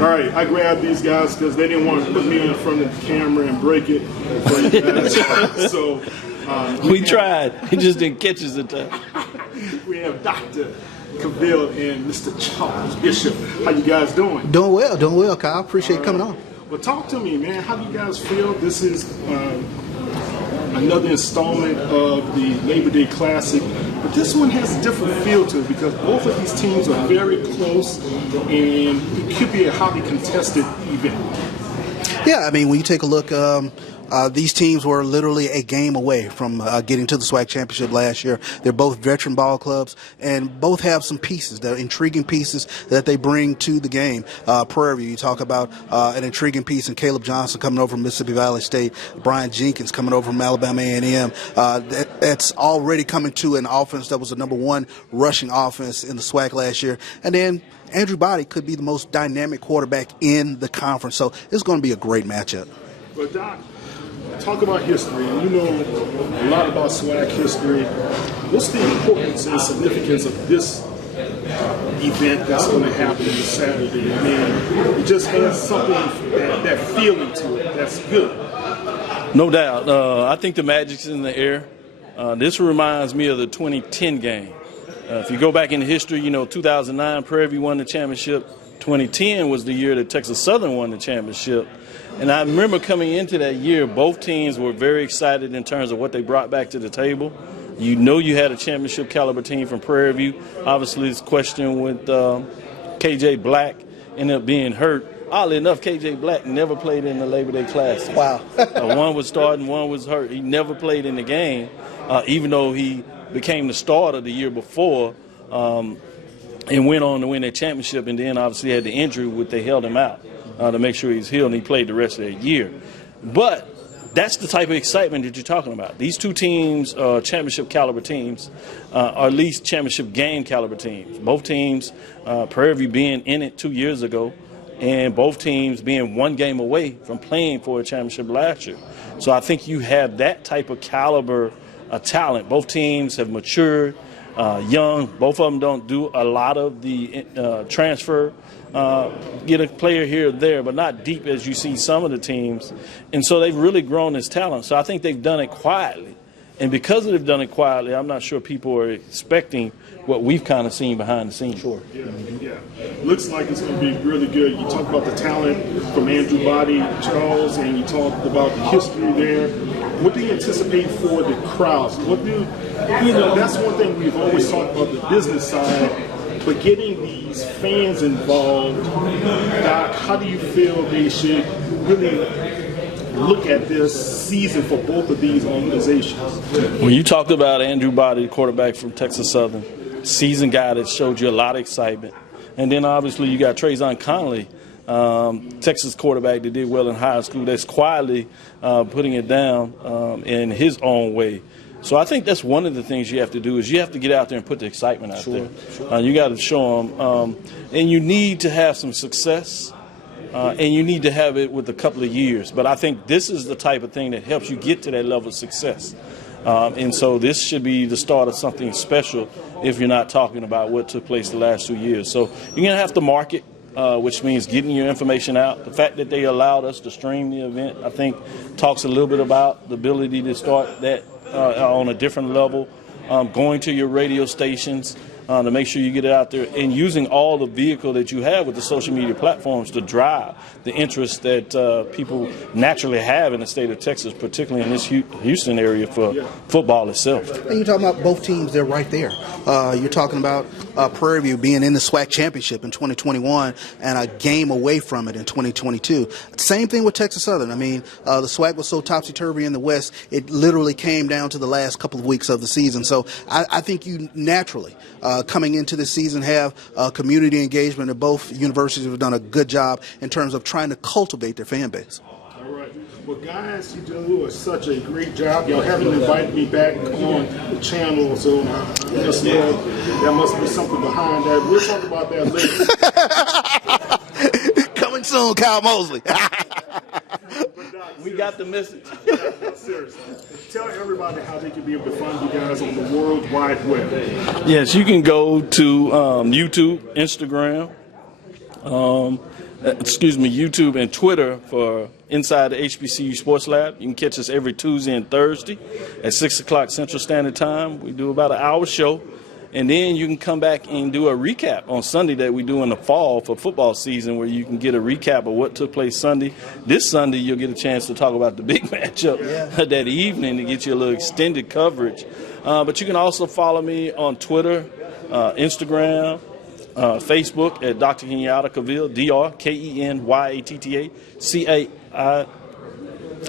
All right, I grabbed these guys because they didn't want to put me in front of the camera and break it for you guys. So we tried. It just didn't catch us in time. We have Dr. Cavil and Mr. Charles Bishop. How you guys doing? Doing well, Kyle. Appreciate coming on. Well, talk to me, man. How do you guys feel? This is another installment of the Labor Day Classic, but this one has a different feel to it because both of these teams are very close, and it could be a highly contested event. Yeah, I mean, when you take a look, these teams were literally a game away from getting to the SWAC championship last year. They're both veteran ball clubs, and both have some pieces, that are intriguing pieces that they bring to the game. Prairie View, you talk about an intriguing piece in Caleb Johnson coming over from Mississippi Valley State, Brian Jenkins coming over from Alabama A&M. That's already coming to an offense that was the #1 rushing offense in the SWAC last year. And then Andrew Body could be the most dynamic quarterback in the conference. So it's going to be a great matchup. But Doc, talk about history, and you know a lot about SWAC history. What's the importance and significance of this event that's going to happen this Saturday? I mean, it just has something, that feeling to it that's good. No doubt. I think the magic's in the air. This reminds me of the 2010 game. If you go back in history, 2009 Prairie View won the championship. 2010 was the year that Texas Southern won the championship. And I remember coming into that year, both teams were very excited in terms of what they brought back to the table. You had a championship caliber team from Prairie View. Obviously, this question with KJ Black ended up being hurt. Oddly enough, KJ Black never played in the Labor Day Classic. Wow. One was starting, one was hurt. He never played in the game, even though he became the starter the year before and went on to win that championship, and then obviously had the injury where they held him out to make sure he's healed, and he played the rest of that year. But that's the type of excitement that you're talking about. These two teams are championship caliber teams, or at least championship game caliber teams. Both teams, Prairie View being in it 2 years ago, and both teams being one game away from playing for a championship last year. So I think you have that type of caliber talent. Both teams have matured, young. Both of them don't do a lot of the transfer. Get a player here or there, but not deep as you see some of the teams. And so they've really grown as talent. So I think they've done it quietly. And because they've done it quietly, I'm not sure people are expecting what we've kind of seen behind the scenes. Sure. Yeah. Looks like it's going to be really good. You talked about the talent from Andrew Body, Charles, and you talked about the history there. What do you anticipate for the crowds? That's one thing we've always talked about, the business side, but getting these fans involved. Doc, how do you feel they should really look at this season for both of these organizations? When you talked about Andrew Body, the quarterback from Texas Southern, seasoned guy that showed you a lot of excitement. And then obviously you got Trayvon Conley, Texas quarterback that did well in high school, that's quietly putting it down in his own way. So I think that's one of the things you have to do is you have to get out there and put the excitement out there. You got to show them. And you need to have some success. And you need to have it with a couple of years. But I think this is the type of thing that helps you get to that level of success. And so this should be the start of something special if you're not talking about what took place the last 2 years. So you're going to have to market, which means getting your information out. The fact that they allowed us to stream the event, I think, talks a little bit about the ability to start that on a different level, going to your radio stations, to make sure you get it out there, and using all the vehicle that you have with the social media platforms to drive the interest that people naturally have in the state of Texas, particularly in this Houston area for football itself. And you're talking about both teams, they're right there. You're talking about Prairie View being in the SWAC championship in 2021 and a game away from it in 2022. Same thing with Texas Southern. I mean, the SWAC was so topsy-turvy in the West, it literally came down to the last couple of weeks of the season. So I think you naturally, coming into this season, have community engagement, and both universities have done a good job in terms of trying to cultivate their fan base. All right. Well, guys, you do such a great job. Y'all haven't invited me back on the channel, so I just know there must be something behind that. We'll talk about that later. Coming soon, Kyle Mosley. We got the message. Seriously. Tell everybody how they can be able to find you guys on the World Wide Web. Yes, you can go to YouTube, Instagram, YouTube and Twitter for Inside the HBCU Sports Lab. You can catch us every Tuesday and Thursday at 6 o'clock Central Standard Time. We do about an hour show. And then you can come back and do a recap on Sunday that we do in the fall for football season, where you can get a recap of what took place Sunday. This Sunday, you'll get a chance to talk about the big matchup that evening to get you a little extended coverage. But you can also follow me on Twitter, Instagram, Facebook at Dr. Kenyatta Cavil, DrKenyatta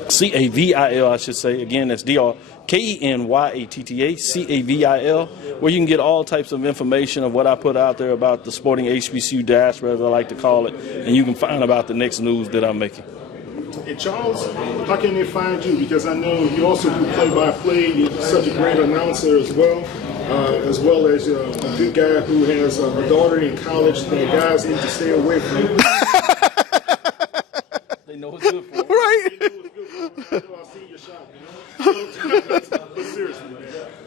Cavil, I should say. Again, that's DrKenyatta Cavil, where you can get all types of information of what I put out there about the sporting HBCU dashboard, as I like to call it, and you can find about the next news that I'm making. And Charles, how can they find you? Because I know you also do play-by-play. You're such a great announcer as well as a good guy who has a daughter in college that guys need to stay away from. They know it's good for them. Right. I know I've seen your shot, but seriously, man,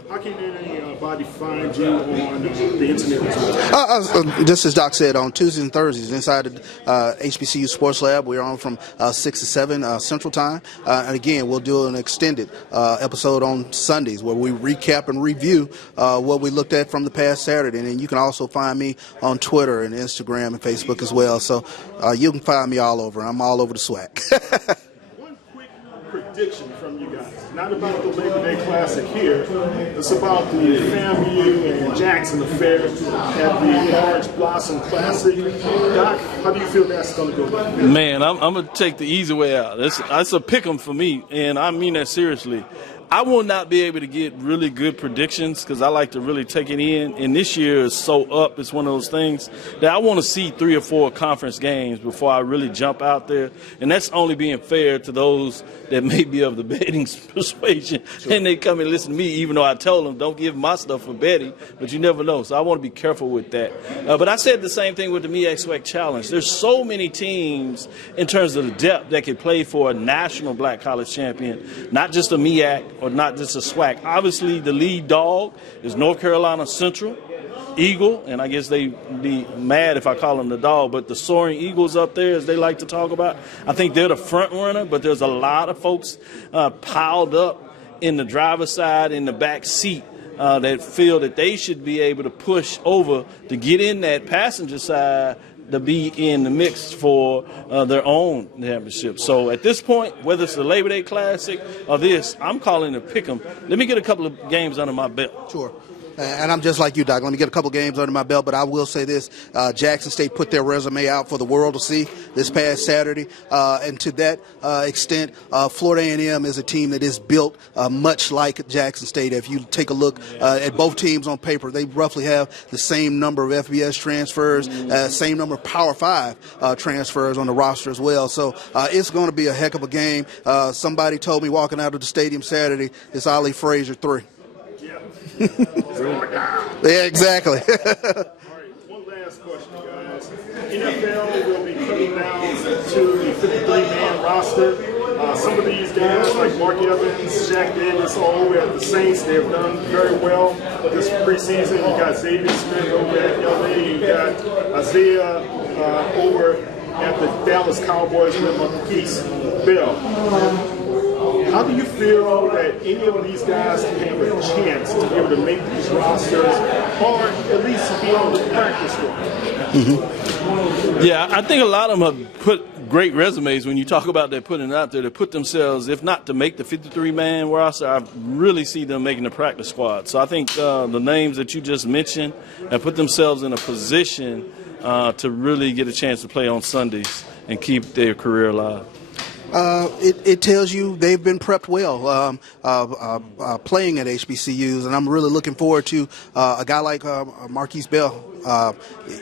how can anybody find you on the internet as well? Just as Doc said, on Tuesdays and Thursdays inside the HBCU Sports Lab, we're on from 6 to 7 Central Time. And again, we'll do an extended episode on Sundays where we recap and review what we looked at from the past Saturday. And then you can also find me on Twitter and Instagram and Facebook as well. So you can find me all over. I'm all over the SWAC. One quick prediction from you guys. Not about the Labor Day Classic here. It's about the FAMU and Jackson affair at the Orange Blossom Classic. Doc, how do you feel that's going to go? Man, I'm going to take the easy way out. That's a pick 'em for me, and I mean that seriously. I will not be able to get really good predictions because I like to really take it in. And this year is so up. It's one of those things that I want to see 3 or 4 conference games before I really jump out there. And that's only being fair to those that may be of the betting persuasion. Sure. And they come and listen to me, even though I told them don't give my stuff for betting. But you never know. So I want to be careful with that. But I said the same thing with the MEAC SWAC Challenge. There's so many teams in terms of the depth that can play for a national black college champion, not just a MEAC or not just a SWAC. Obviously, the lead dog is North Carolina Central, Eagle, and I guess they'd be mad if I call them the dog, but the Soaring Eagles up there, as they like to talk about, I think they're the front runner, but there's a lot of folks piled up in the driver's side, in the back seat, that feel that they should be able to push over to get in that passenger side to be in the mix for their own championship. So at this point, whether it's the Labor Day Classic or this, I'm calling it a pick 'em. Let me get a couple of games under my belt. Sure. And I'm just like you, Doc. Let me get a couple games under my belt, but I will say this. Jackson State put their resume out for the world to see this past Saturday. And to that extent, Florida A&M is a team that is built much like Jackson State. If you take a look at both teams on paper, they roughly have the same number of FBS transfers, same number of Power 5 transfers on the roster as well. So it's going to be a heck of a game. Somebody told me walking out of the stadium Saturday, it's Ali Frazier 3. Yeah, exactly. All right, one last question, guys. NFL will be cutting down to the 53-man roster. Some of these guys, like Mark Evans, Shaq Davis, all over at the Saints, they've done very well this preseason. You got Xavier Smith over at LA. You got Isaiah over at the Dallas Cowboys with Marquise Bell. How do you feel that any of these guys can have a chance to be able to make these rosters or at least be on the practice squad? Mm-hmm. Yeah, I think a lot of them have put great resumes when you talk about they're putting it out there to put themselves, if not to make the 53-man roster, I really see them making the practice squad. So I think the names that you just mentioned have put themselves in a position to really get a chance to play on Sundays and keep their career alive. It tells you they've been prepped well playing at HBCUs, and I'm really looking forward to a guy like Marquise Bell.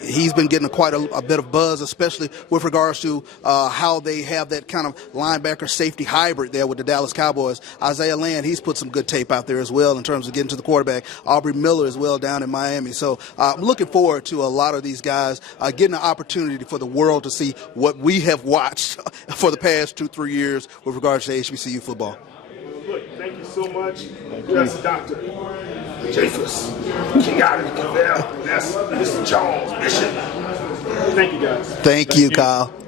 He's been getting quite a bit of buzz, especially with regards to how they have that kind of linebacker safety hybrid there with the Dallas Cowboys. Isaiah Land, he's put some good tape out there as well in terms of getting to the quarterback. Aubrey Miller as well down in Miami. So I'm looking forward to a lot of these guys getting an opportunity for the world to see what we have watched for the past 2-3 years with regards to HBCU football. Look, thank you so much. That's Dr. Kenyatta Cavil. That's Mr. Charles Bishop. Thank you, guys. Thank you, Kyle.